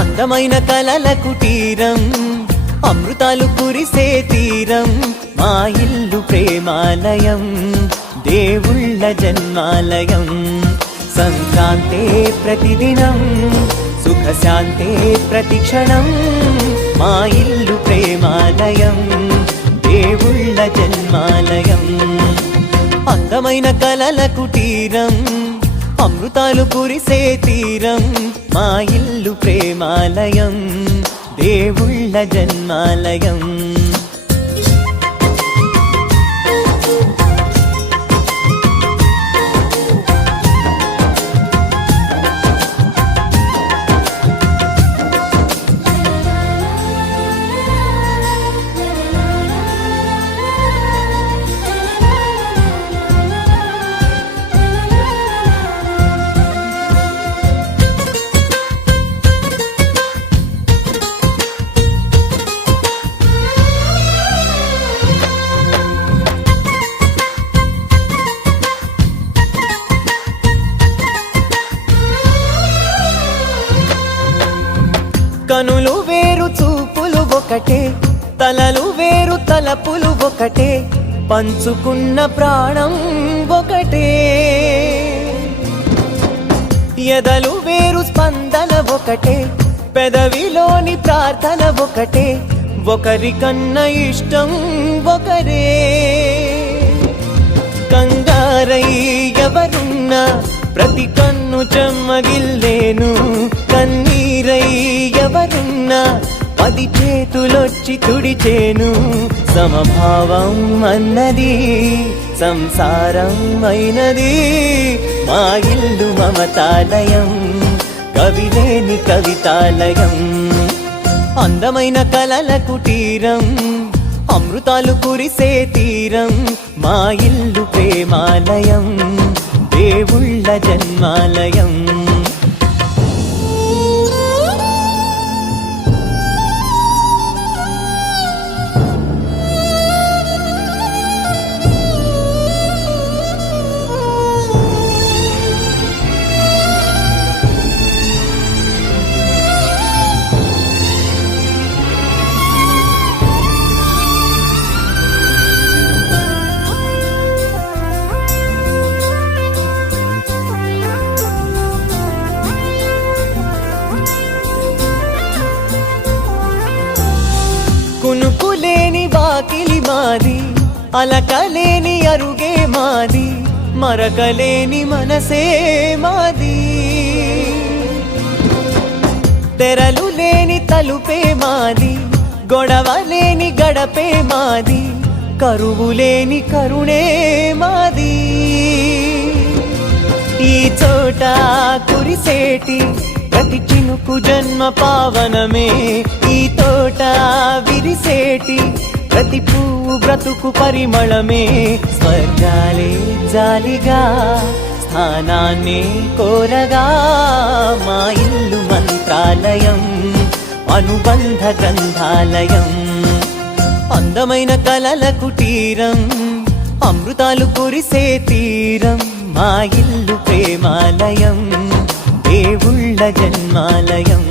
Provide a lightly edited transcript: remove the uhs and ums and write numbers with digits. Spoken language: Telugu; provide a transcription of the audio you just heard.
అందమైన కలల కుటీరం, అమృతాలు కురిసే తీరం, మా ఇల్లు ప్రేమాలయం, దేవుళ్ళ జన్మాలయం. సంక్రాంతే ప్రతిదినం, సుఖశాంతే ప్రతిక్షణం, మా ఇల్లు ప్రేమాలయం, దేవుళ్ళ జన్మాలయం. అందమైన కలల కుటీరం, అమృతాలు కురిసే తీరం, మా ఇల్లు ప్రేమాలయం, దేవుళ్ళ జన్మాలయం. కనులు వేరు చూపులు ఒకటే, తలలు వేరు తలపులు ఒకటే, పంచుకున్న ప్రాణం ఒకటే. ఎదలు వేరు స్పందన ఒకటే, పెదవిలోని ప్రార్థన ఒకటే, ఒకరికన్నా ఇష్టం ఒకరే. కంగారై ఎవరున్నా ప్రతి కన్ను చెమ్మగిల్లేను, కన్నీరై ఎవరున్నా 10 చేతులొచ్చి తుడిచేను. సమభావం అన్నది సంసారం అయినది, మా ఇల్లు మమతాలయం, కవిలేని కవితాలయం. అందమైన కలల కుటీరం, అమృతాలు కురిసే తీరం, మా ఇల్లు ప్రేమాలయం, దేవుళ్ళ జన్మాలయం. కునుకులేని వాకిలి మాది, అలకలేని అరుగే మాది, మరకలేని మనసే మాది. తెరలు లేని తలుపే మాది, గొడవలేని గడపే మాది, కరువులేని కరుణే మాది. ఈ చోట కురిసేటి ప్రతి చినుకు జన్మ పావనమే, ఈ తోట విరిసేటి ప్రతి పువ్వు బ్రతుకు పరిమళమే. స్వర్గాలే జాలిగా స్థానాన్ని కోరగా, మా ఇల్లు మంత్రాలయం, అనుబంధ గ్రంథాలయం. అందమైన కలల కుటీరం, అమృతాలు కురిసే తీరం, మా ఇల్లు ప్రేమాలయం, దేవుళ్ళ జన్మాలయం.